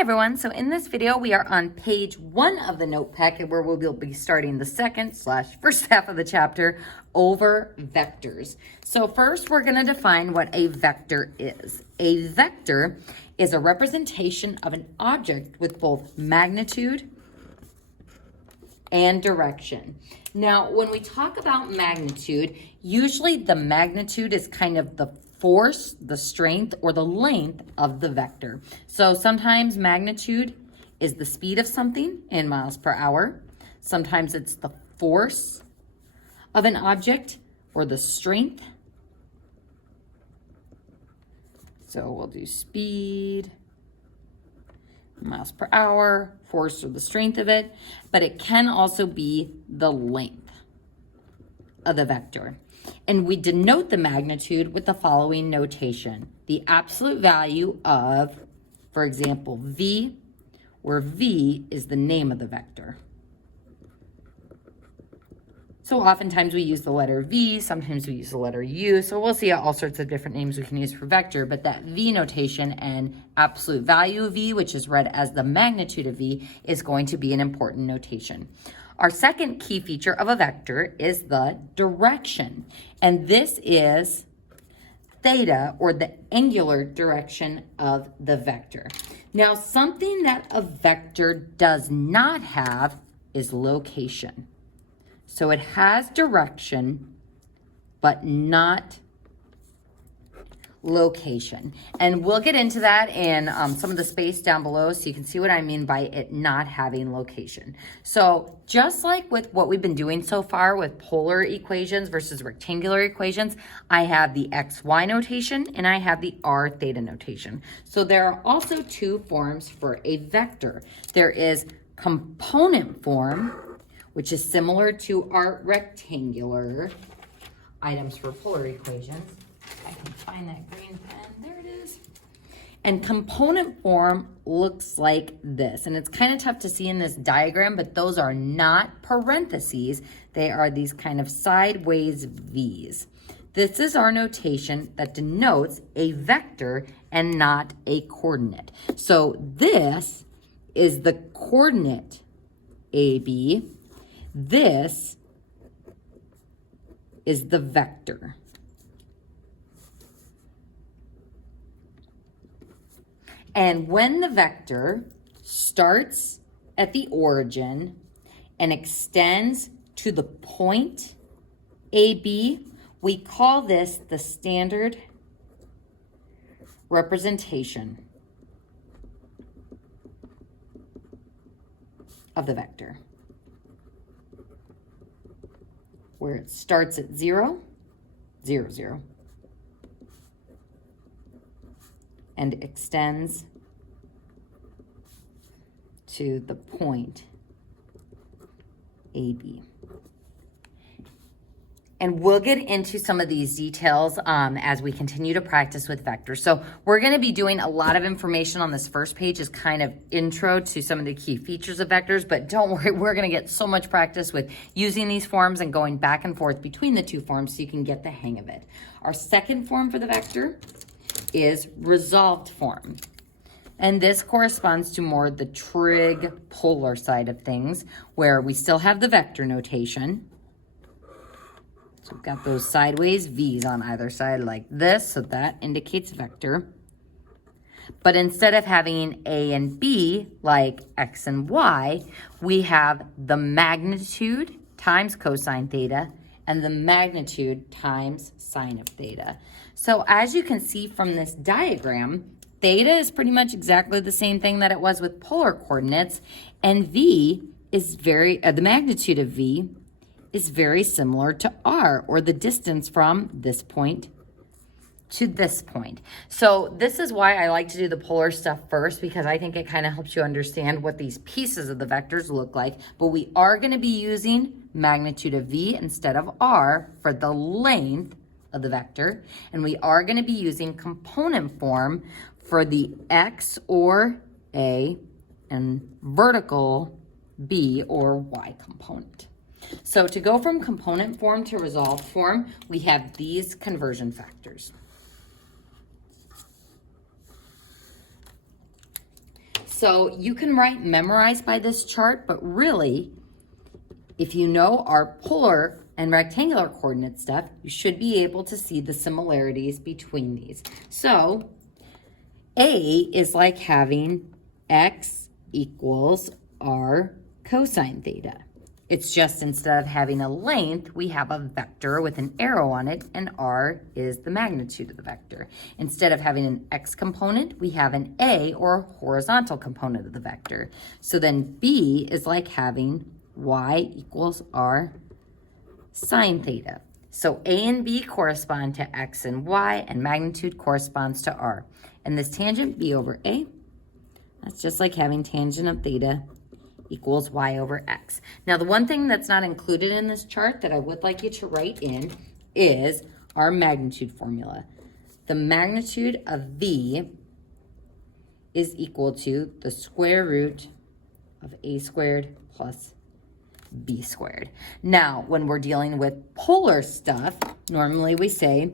Hi everyone, so in this video we are on page 1 of the note packet where we will be starting the second/first half of the chapter over vectors. So first we're going to define what a vector is. A vector is a representation of an object with both magnitude and direction. Now when we talk about magnitude, usually the magnitude is kind of the force, the strength, or the length of the vector. So sometimes magnitude is the speed of something in miles per hour. Sometimes it's the force of an object or the strength. So we'll do speed, miles per hour, force or the strength of it, but it can also be the length of the vector. And we denote the magnitude with the following notation. The absolute value of, for example, v, where v is the name of the vector. So oftentimes we use the letter v, sometimes we use the letter u, so we'll see all sorts of different names we can use for vector, but that v notation and absolute value of v, which is read as the magnitude of v, is going to be an important notation. Our second key feature of a vector is the direction, and this is theta, or the angular direction of the vector. Now, something that a vector does not have is location. So it has direction, but not location. And we'll get into that in some of the space down below so you can see what I mean by it not having location. So just like with what we've been doing so far with polar equations versus rectangular equations, I have the XY notation and I have the R theta notation. So there are also two forms for a vector. There is component form, which is similar to our rectangular items for polar equations. I can find that green pen, there it is. And component form looks like this, and it's kind of tough to see in this diagram, but those are not parentheses. They are these kind of sideways V's. This is our notation that denotes a vector and not a coordinate. So this is the coordinate AB. This is the vector. And when the vector starts at the origin and extends to the point AB, we call this the standard representation of the vector, where it starts at 0, 0, 0. And extends to the point AB. And we'll get into some of these details as we continue to practice with vectors. So we're going to be doing a lot of information on this first page as kind of intro to some of the key features of vectors, but don't worry, we're going to get so much practice with using these forms and going back and forth between the two forms so you can get the hang of it. Our second form for the vector is resolved form. And this corresponds to more the trig polar side of things, where we still have the vector notation. So we've got those sideways V's on either side like this, so that indicates vector. But instead of having A and B like X and Y, we have the magnitude times cosine theta and the magnitude times sine of theta. So as you can see from this diagram, theta is pretty much exactly the same thing that it was with polar coordinates, and V is the magnitude of V is very similar to R, or the distance from this point to this point. So this is why I like to do the polar stuff first, because I think it kind of helps you understand what these pieces of the vectors look like. But we are going to be using magnitude of V instead of R for the length of the vector, and we are going to be using component form for the X or A and vertical B or Y component. So to go from component form to resolved form, we have these conversion factors. So you can write memorized by this chart, but really, if you know our polar and rectangular coordinate stuff, you should be able to see the similarities between these. So A is like having x equals r cosine theta. It's just instead of having a length, we have a vector with an arrow on it, and r is the magnitude of the vector. Instead of having an x component, we have an a, or horizontal component of the vector. So then b is like having y equals r sine theta. So a and b correspond to x and y, and magnitude corresponds to r. And this tangent b over a, that's just like having tangent of theta equals y over x. Now, the one thing that's not included in this chart that I would like you to write in is our magnitude formula. The magnitude of v is equal to the square root of a squared plus b squared. Now, when we're dealing with polar stuff, normally we say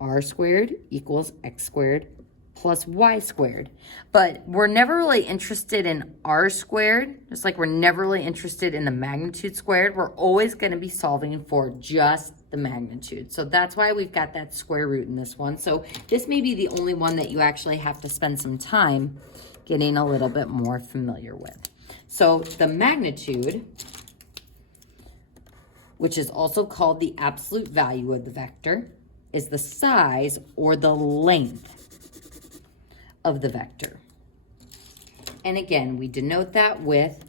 r squared equals x squared plus y squared. But we're never really interested in r squared, just like we're never really interested in the magnitude squared. We're always going to be solving for just the magnitude. So that's why we've got that square root in this one. So this may be the only one that you actually have to spend some time getting a little bit more familiar with. So the magnitude, which is also called the absolute value of the vector, is the size or the length of the vector. And again, we denote that with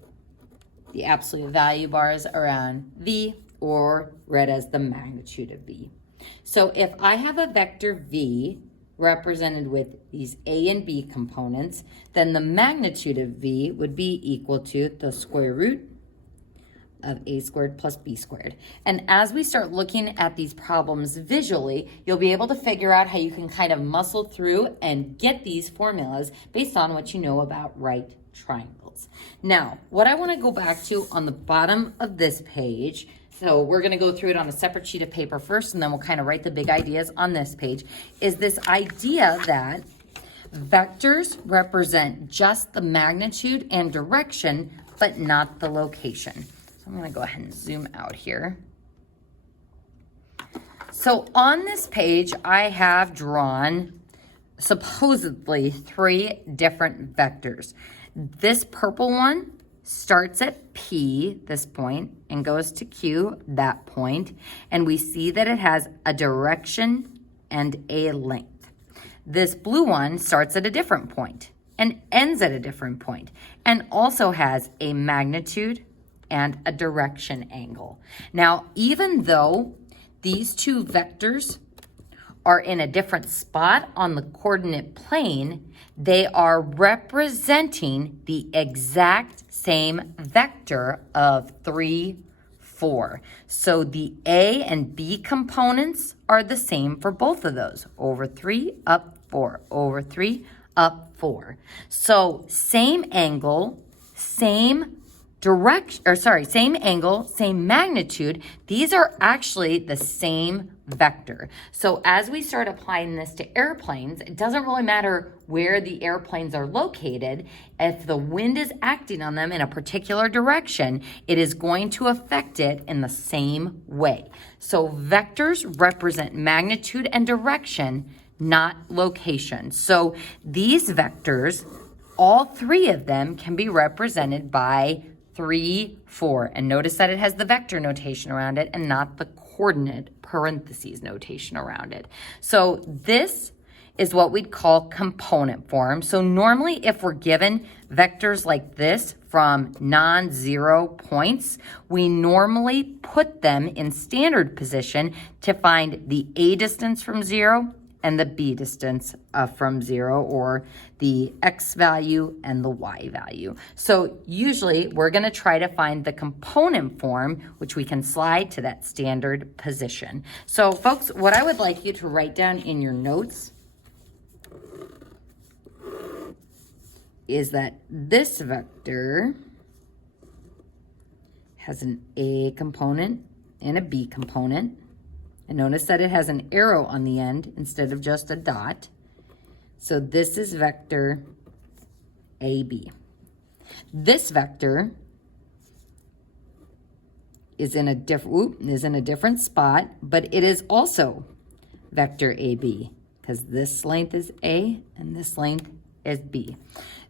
the absolute value bars around v, or read as the magnitude of v. So if I have a vector v represented with these a and b components, then the magnitude of v would be equal to the square root of a squared plus b squared. And as we start looking at these problems visually, you'll be able to figure out how you can kind of muscle through and get these formulas based on what you know about right triangles. Now, what I want to go back to on the bottom of this page, so we're going to go through it on a separate sheet of paper first, and then we'll kind of write the big ideas on this page, is this idea that vectors represent just the magnitude and direction, but not the location. So I'm going to go ahead and zoom out here. So on this page, I have drawn supposedly 3 different vectors. This purple one starts at P, this point, and goes to Q, that point. And we see that it has a direction and a length. This blue one starts at a different point and ends at a different point, and also has a magnitude and a direction angle. Now, even though these 2 vectors are in a different spot on the coordinate plane, they are representing the exact same vector of 3, 4. So the A and B components are the same for both of those. Over 3, up 4. Over 3, up 4. So same angle, same same angle, same magnitude. These are actually the same vector. So as we start applying this to airplanes, it doesn't really matter where the airplanes are located. If the wind is acting on them in a particular direction, it is going to affect it in the same way. So vectors represent magnitude and direction, not location. So these vectors, all 3 of them can be represented by 3, 4. And notice that it has the vector notation around it and not the coordinate parentheses notation around it. So this is what we'd call component form. So normally if we're given vectors like this from non-zero points, we normally put them in standard position to find the A distance from 0 and the B distance from 0, or the X value and the Y value. So usually we're gonna try to find the component form, which we can slide to that standard position. So folks, what I would like you to write down in your notes is that this vector has an A component and a B component. And notice that it has an arrow on the end instead of just a dot. So this is vector AB. This vector is in a different spot, but it is also vector AB because this length is A and this length is B.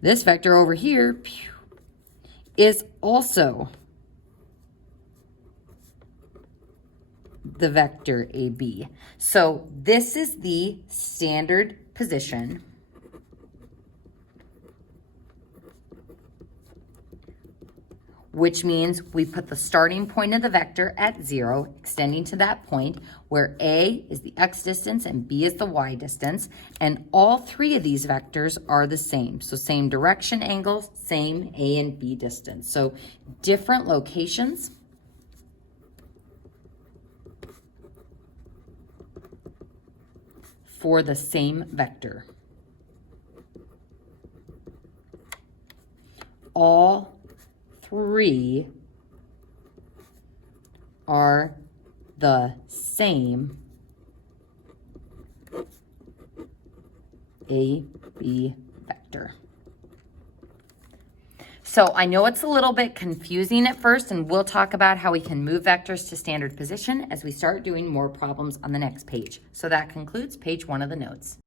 This vector over here is also the vector AB. So this is the standard position which means we put the starting point of the vector at 0, extending to that point where A is the x distance and B is the y distance, and all three of these vectors are the same. So same direction angle, same A and B distance. So different locations. For the same vector. All three are the same AB vector. So I know it's a little bit confusing at first, and we'll talk about how we can move vectors to standard position as we start doing more problems on the next page. So that concludes page 1 of the notes.